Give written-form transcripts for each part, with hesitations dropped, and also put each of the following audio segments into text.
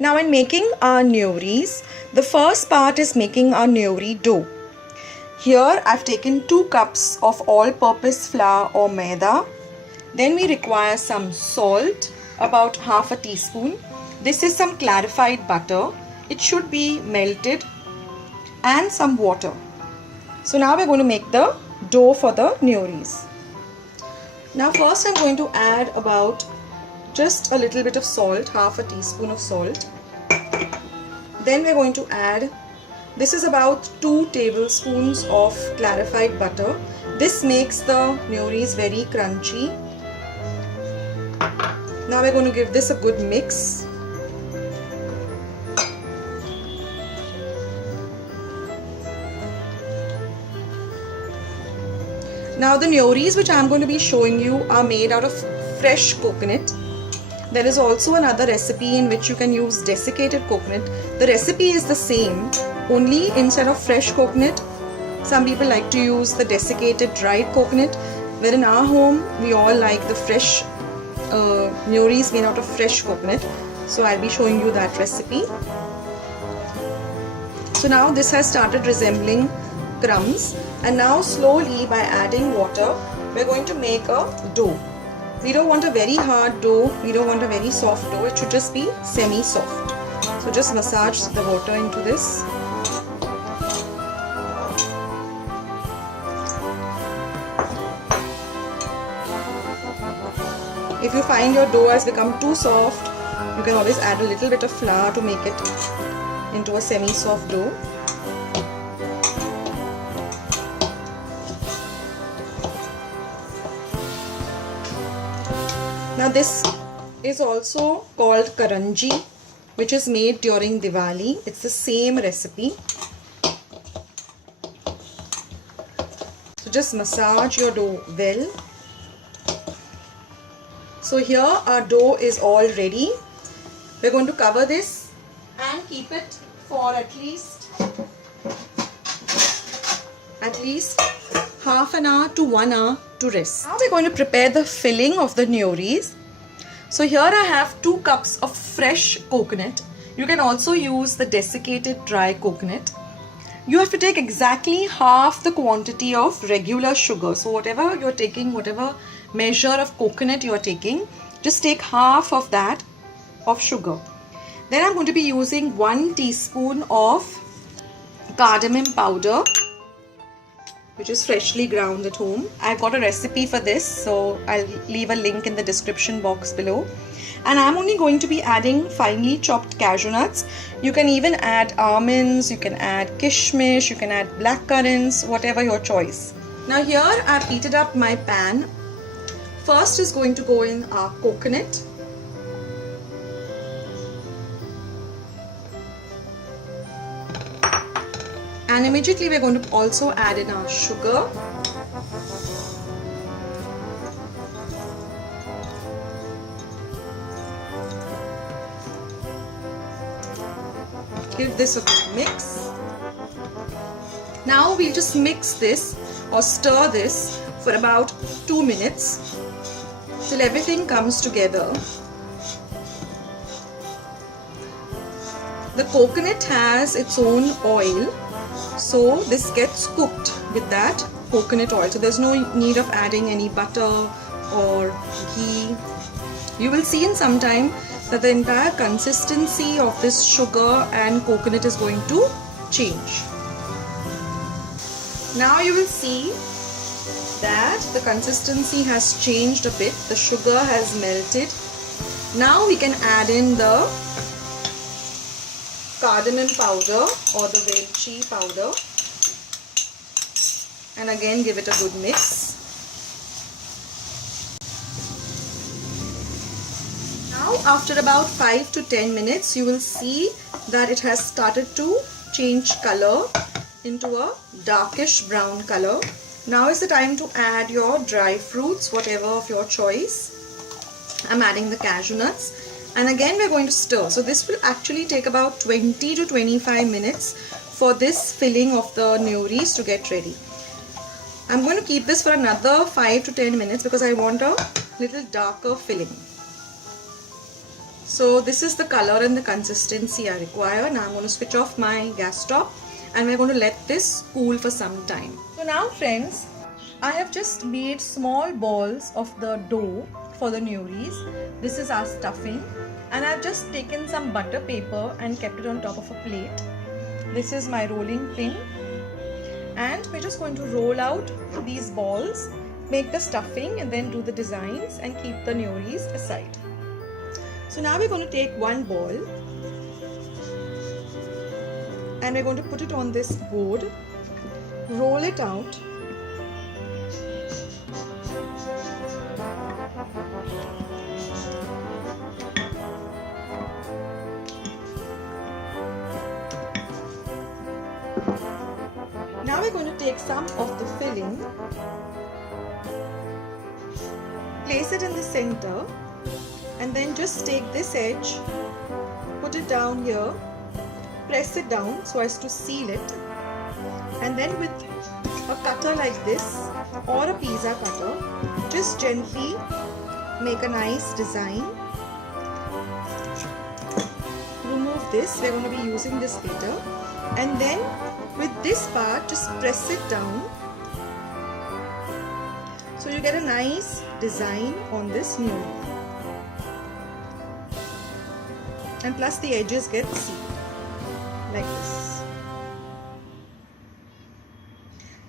Now in making our neuris, the first part is making our neuri dough. Here I've taken 2 cups of all-purpose flour or maida. Then we require some salt, about half a teaspoon. This is some clarified butter. It should be melted, and some water. So now we're going to make the dough for the neuris. Now first I'm going to add about just a little bit of salt, half a teaspoon of salt. Then we're going to add, this is about 2 tablespoons of clarified butter. This makes the neuris very crunchy. Now we're going to give this a good mix. Now the neuris which I am going to be showing you are made out of fresh coconut. There is also another recipe in which you can use desiccated coconut. The recipe is the same, only instead of fresh coconut, some people like to use the desiccated dried coconut, where in our home we all like the fresh neuris made out of fresh coconut. So I'll be showing you that recipe. So now this has started resembling crumbs, and now slowly by adding water we're going to make a dough. We don't want a very hard dough, we don't want a very soft dough, it should just be semi-soft. So just massage the water into this. If you find your dough has become too soft, you can always add a little bit of flour to make it into a semi-soft dough. Now this is also called karanji, which is made during Diwali. It's the same recipe. So just massage your dough well. So here our dough is all ready. We're going to cover this and keep it for at least half an hour to 1 hour to rest. Now we're going to prepare the filling of the neuris. So here I have 2 cups of fresh coconut. You can also use the desiccated dry coconut. You have to take exactly half the quantity of regular sugar. So whatever you're taking, whatever measure of coconut you're taking, just take half of that of sugar. Then I'm going to be using 1 teaspoon of cardamom powder, which is freshly ground at home. I've got a recipe for this, so I'll leave a link in the description box below. And I'm only going to be adding finely chopped cashew nuts. You can even add almonds, you can add kishmish, you can add black currants, whatever your choice. Now here I've heated up my pan. First is going to go in our coconut. And immediately we're going to also add in our sugar. Give this a good mix. Now we'll just mix this or stir this for about 2 minutes till everything comes together. The coconut has its own oil, so this gets cooked with that coconut oil. So there's no need of adding any butter or ghee. You will see in some time that the entire consistency of this sugar and coconut is going to change. Now you will see that the consistency has changed a bit. The sugar has melted. Now we can add in the cardamom powder or the welchi powder, and again give it a good mix. Now after about 5 to 10 minutes you will see that it has started to change color into a darkish brown color. Now is the time to add your dry fruits, whatever of your choice. I'm adding the cashew nuts. And again we're going to stir. So this will actually take about 20 to 25 minutes for this filling of the neuris to get ready. I'm going to keep this for another 5 to 10 minutes because I want a little darker filling. So this is the color and the consistency I require. Now I'm going to switch off my gas stop and we're going to let this cool for some time. So now friends, I have just made small balls of the dough for the neuris. This is our stuffing, and I've just taken some butter paper and kept it on top of a plate. This is my rolling pin, and we're just going to roll out these balls, make the stuffing and then do the designs and keep the neuris aside. So now we're going to take one ball and we're going to put it on this board, roll it out, now we're going to take some of the filling, place it in the center, and then just take this edge, put it down here, press it down so as to seal it, and then with a cutter like this or a pizza cutter, just gently make a nice design. Remove this, we're going to be using this later, and then with this part just press it down so you get a nice design on this neuris. And plus the edges get sealed like this.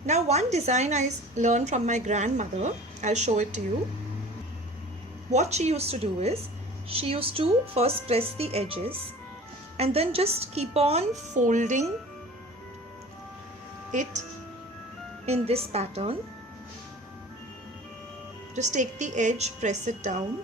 Now one design I learned from my grandmother, I'll show it to you. What she used to do is, she used to first press the edges and then just keep on folding it in this pattern. Just take the edge, press it down,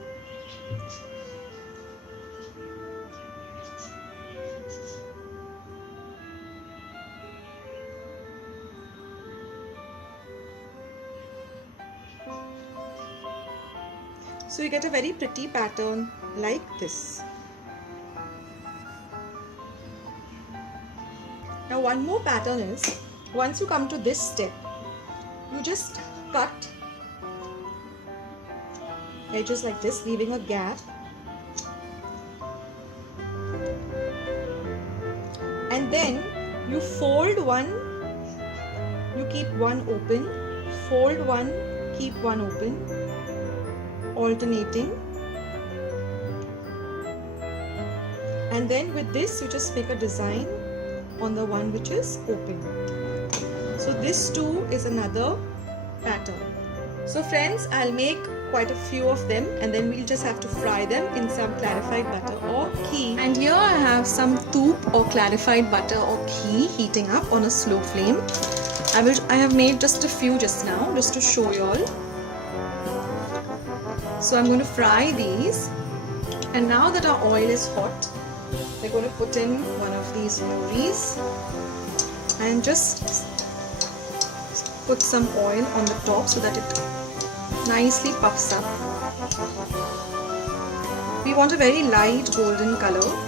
so you get a very pretty pattern like this. Now one more pattern is, once you come to this step, you just cut edges like this, leaving a gap, and then you fold one, you keep one open, fold one, keep one open, alternating, and then with this you just make a design on the one which is open. So this too is another pattern. So friends, I'll make quite a few of them and then we'll just have to fry them in some clarified butter or ghee. And here I have some toop or clarified butter or ghee heating up on a slow flame. I have made just a few just now, just to show you all. So I'm going to fry these, and now that our oil is hot, we're going to put in one of these neuris and just put some oil on the top so that it nicely puffs up. We want a very light golden color.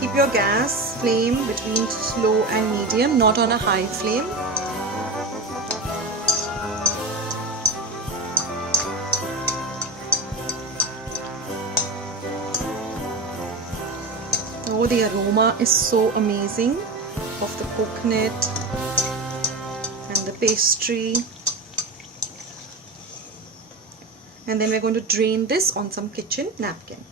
Keep your gas flame between slow and medium, not on a high flame. Oh, the aroma is so amazing of the coconut and the pastry. And then we're going to drain this on some kitchen napkin.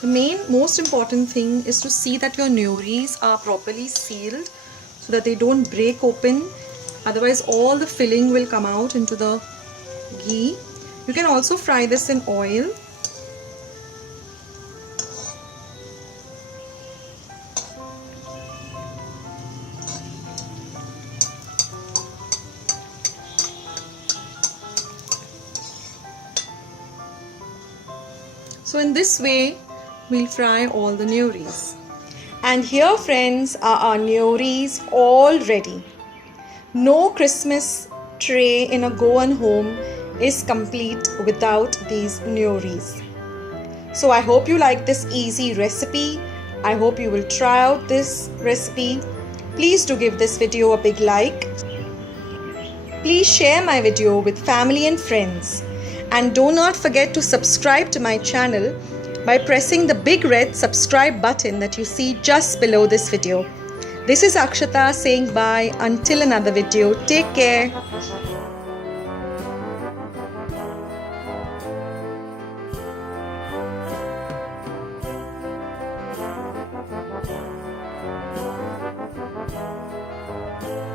The most important thing is to see that your neuris are properly sealed so that they don't break open. Otherwise all the filling will come out into the ghee. You can also fry this in oil. So in this way we'll fry all the neuris. And here friends are our neuris all ready. No Christmas tray in a Goan home is complete without these neuris. So I hope you like this easy recipe. I hope you will try out this recipe. Please do give this video a big like. Please share my video with family and friends. And do not forget to subscribe to my channel by pressing the big red subscribe button that you see just below this video. This is Akshata saying bye until another video. Take care.